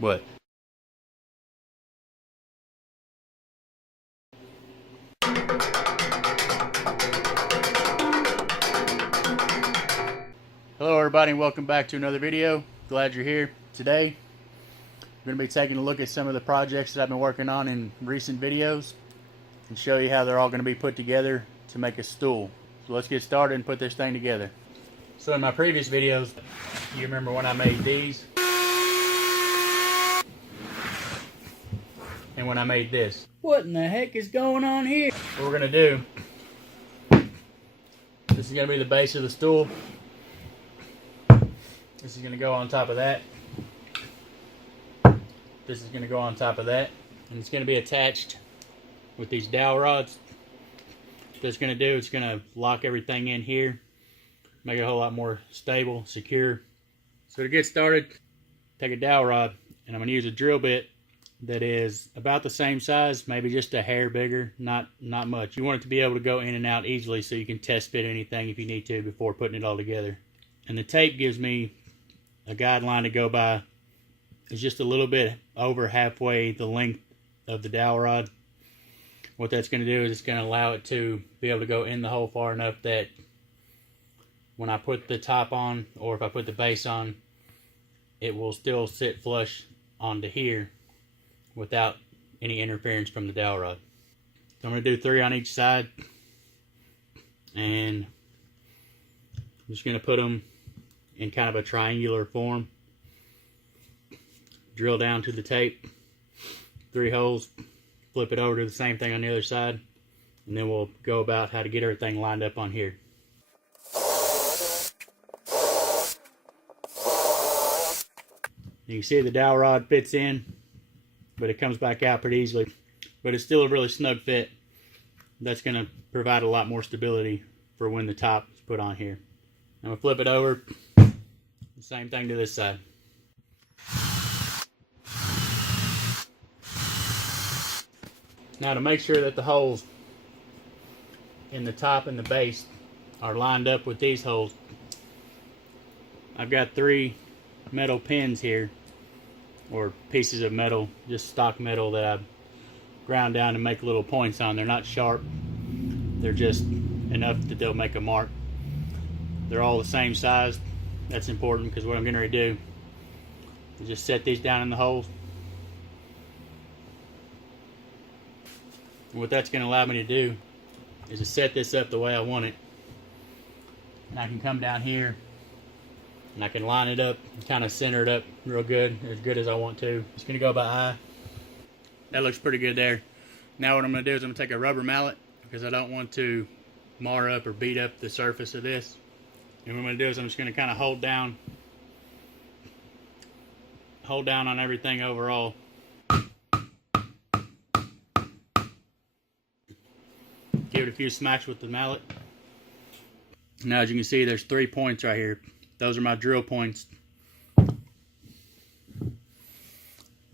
What? Hello everybody and welcome back to another video. Glad you're here. Today we're going to be taking a look at some of the projects that I've been working on in recent videos and show you how they're all going to be put together to make a stool. So let's get started and put this thing together. So in my previous videos, you remember when I made these and when I made this. What in the heck is going on here? What we're going to do, this is going to be the base of the stool. This is going to go on top of that. This is going to go on top of that. And it's going to be attached with these dowel rods. What it's going to do, it's going to lock everything in here. Make it a whole lot more stable, secure. So to get started, take a dowel rod. And I'm going to use a drill bit that is about the same size, maybe just a hair bigger, not much. You want it to be able to go in and out easily so you can test fit anything if you need to before putting it all together. And the tape gives me a guideline to go by. It's just a little bit over halfway the length of the dowel rod. What that's going to do is it's going to allow it to be able to go in the hole far enough that when I put the top on, or if I put the base on, it will still sit flush onto here without any interference from the dowel rod. So I'm going to do 3 on each side, and I'm just going to put them in kind of a triangular form. Drill down to the tape, 3 holes, flip it over to the same thing on the other side, and then we'll go about how to get everything lined up on here. You can see the dowel rod fits in, but it comes back out pretty easily. But it's still a really snug fit. That's going to provide a lot more stability for when the top is put on here. I'm going to flip it over. Same thing to this side. Now to make sure that the holes in the top and the base are lined up with these holes, I've got 3 metal pins here, or pieces of metal, just stock metal that I've ground down to make little points on. They're not sharp, they're just enough that they'll make a mark. They're all the same size. That's important because what I'm going to do is just set these down in the holes. And what that's going to allow me to do is to set this up the way I want it. And I can come down here and I can line it up and kind of center it up real good as I want to. It's going to go by eye. That looks pretty good there. Now what I'm going to do is I'm going to take a rubber mallet because I don't want to mar up or beat up the surface of this. And what I'm going to do is I'm just going to kind of hold down on everything overall. Give it a few smacks with the mallet. Now as you can see, there's 3 points right here. Those are my drill points. And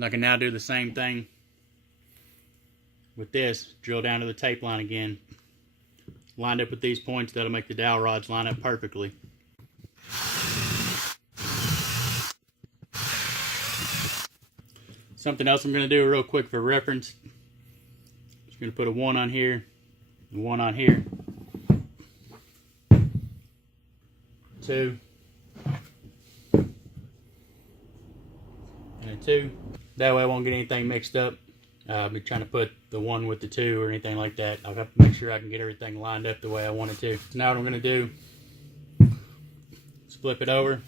I can now do the same thing with this. Drill down to the tape line again. Lined up with these points, that'll make the dowel rods line up perfectly. Something else I'm going to do real quick for reference. Just going to put a 1 on here and 1 on here. 2 and a 2. That way I won't get anything mixed up. I'll be trying to put the 1 with the 2 or anything like that. I'll have to make sure I can get everything lined up the way I want it to. So now what I'm going to do is flip it over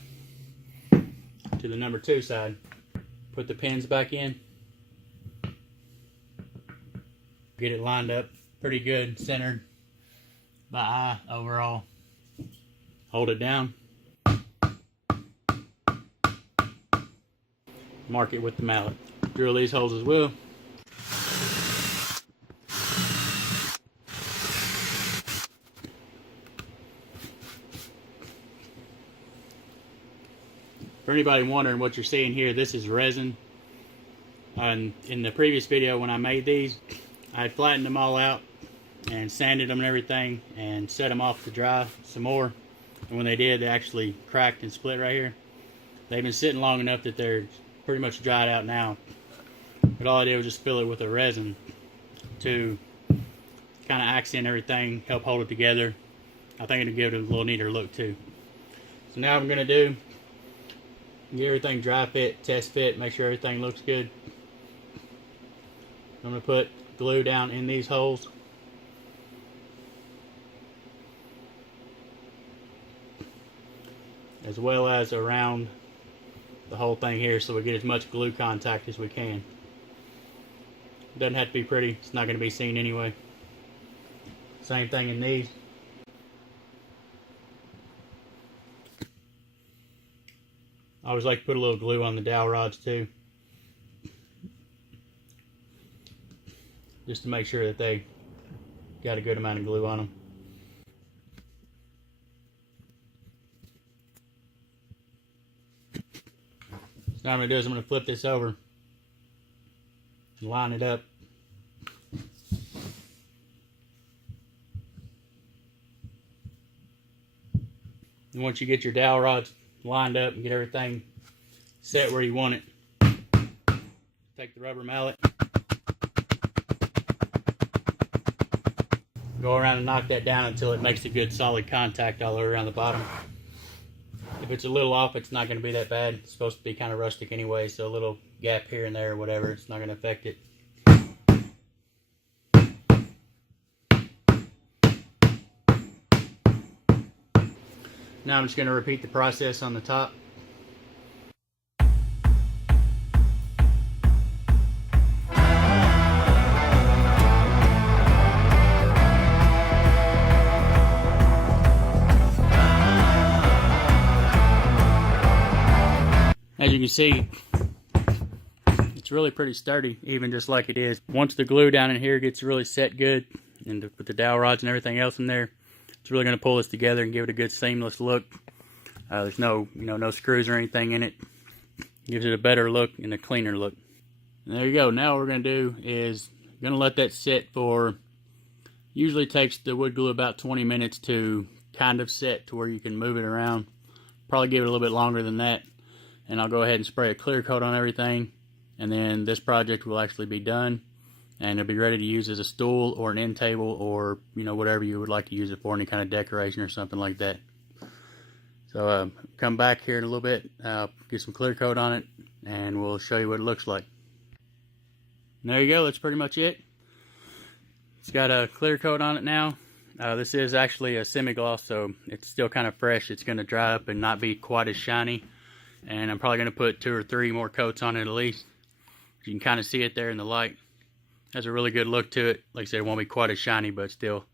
to the number 2 side. Put the pins back in. Get it lined up pretty good, centered by eye overall. Hold it down. Mark it with the mallet. Drill these holes as well. For anybody wondering what you're seeing here, this is resin. And in the previous video when I made these, I had flattened them all out and sanded them and everything and set them off to dry some more. And when they did, they actually cracked and split right here. They've been sitting long enough that they're pretty much dried out now. But all I did was just fill it with a resin to kind of accent everything, help hold it together. I think it'll give it a little neater look too. So now what I'm going to do, get everything dry fit, test fit, make sure everything looks good. I'm going to put glue down in these holes. As well as around the whole thing here, so we get as much glue contact as we can. Doesn't have to be pretty, it's not going to be seen anyway. Same thing in these. I always like to put a little glue on the dowel rods too, just to make sure that they got a good amount of glue on them. So now what I'm going to do is I'm going to flip this over and line it up. And once you get your dowel rods lined up and get everything set where you want it, take the rubber mallet, go around and knock that down until it makes a good solid contact all the way around the bottom. If it's a little off, it's not going to be that bad. It's supposed to be kind of rustic anyway, so a little gap here and there or whatever, it's not going to affect it. Now I'm just going to repeat the process on the top. As you can see, it's really pretty sturdy, even just like it is. Once the glue down in here gets really set good, and with the dowel rods and everything else in there, it's really going to pull this together and give it a good seamless look. There's no screws or anything in it. Gives it a better look and a cleaner look. And there you go. Now what we're going to do is going to let that sit for, usually takes the wood glue about 20 minutes to kind of set to where you can move it around. Probably give it a little bit longer than that. And I'll go ahead and spray a clear coat on everything, and then this project will actually be done and it'll be ready to use as a stool or an end table, or whatever you would like to use it for, any kind of decoration or something like that. So come back here in a little bit, get some clear coat on it, and we'll show you what it looks like. And there you go, that's pretty much it. It's got a clear coat on it now. This is actually a semi-gloss, so it's still kind of fresh. It's going to dry up and not be quite as shiny. And I'm probably going to put 2 or 3 more coats on it at least. You can kind of see it there in the light. Has a really good look to it. Like I said, it won't be quite as shiny, but still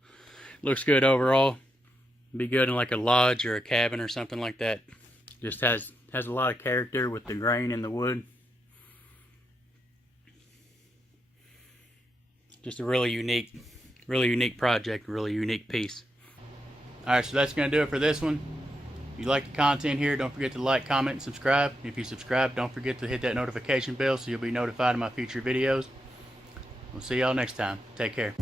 looks good overall. Be good in like a lodge or a cabin or something like that. Just has a lot of character with the grain in the wood. Just a really unique project, really unique piece. Alright, so that's going to do it for this one. If you like the content here, don't forget to like, comment, and subscribe. If you subscribe, don't forget to hit that notification bell so you'll be notified of my future videos. We'll see y'all next time. Take care.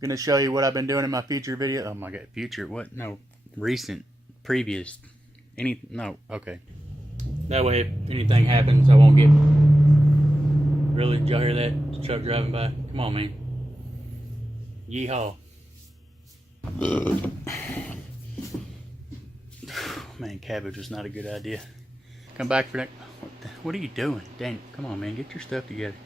Gonna show you what I've been doing in my future video. Oh my god, future? What? No, recent, previous, okay. That way, if anything happens, I won't get. Really? Did y'all hear that? The truck driving by? Come on, man. Yeehaw. Man, cabbage was not a good idea. Come back for that. What are you doing? Dang, come on, man. Get your stuff together.